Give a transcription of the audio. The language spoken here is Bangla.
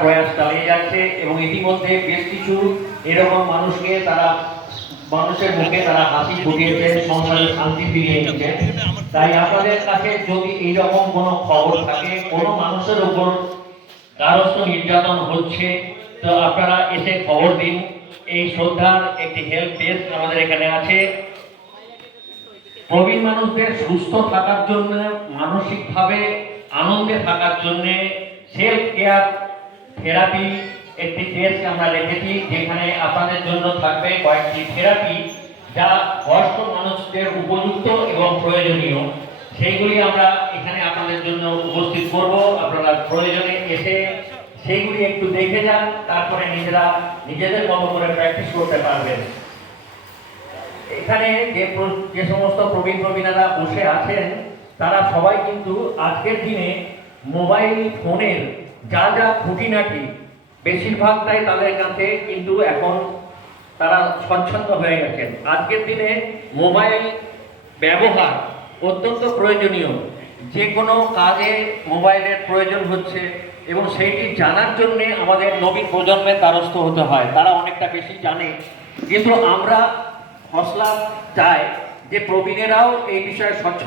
প্রয়াস চালিয়ে যাচ্ছে এবং ইতিমধ্যে বেশ কিছু এরকম মানুষকে তারা মানুষের মুখে তারা হাসি ফুটিয়েছেন, সংসারে শান্তি ফিরিয়ে এনেছেন। তাই আপনাদের কাছে যদি এইরকম কোনো খবর থাকে কোনো মানুষের উপর দ্বারস্থ নির্যাতন হচ্ছে, তো আপনারা এসে খবর দিন। এই শ্রদ্ধার একটি হেল্প ডেস্ক আমাদের এখানে আছে। প্রবীণ মানুষদের সুস্থ থাকার জন্য, মানসিকভাবে আনন্দে থাকার জন্য সেলফ কেয়ার থেরাপি একটি ডেস্ক আমরা রেখেছি, যেখানে আপনাদের জন্য থাকবে কয়েকটি থেরাপি যা বয়স্ক মানুষদের উপযুক্ত এবং প্রয়োজনীয়। সেইগুলি আমরা এখানে আপনাদের জন্য উপস্থিত করব। আপনারা প্রয়োজনে এসে সেইগুলি একটু দেখে যান, তারপরে নিজেদের মতো করে প্র্যাকটিস করতে পারবেন। এখানে যে সমস্ত প্রবীণারা বসে আছেন তারা সবাই কিন্তু আজকের দিনে মোবাইল ফোনের যা যা খুঁটিনাটি বেশিরভাগটাই তাদের কাছে কিন্তু এখন তারা স্বচ্ছন্দ হয়ে গেছেন। আজকের দিনে মোবাইল ব্যবহার অত্যন্ত প্রয়োজনীয়। যে কোনো কাজে মোবাইলের প্রয়োজন হচ্ছে এবং সেইটি জানার জন্যে আমাদের নবীন প্রজন্মের দ্বারস্থ হতে হয়। তারা অনেকটা বেশি জানে, কিন্তু আমরা হসলা চাই যে প্রবীণেরাও এই বিষয়ে স্বচ্ছ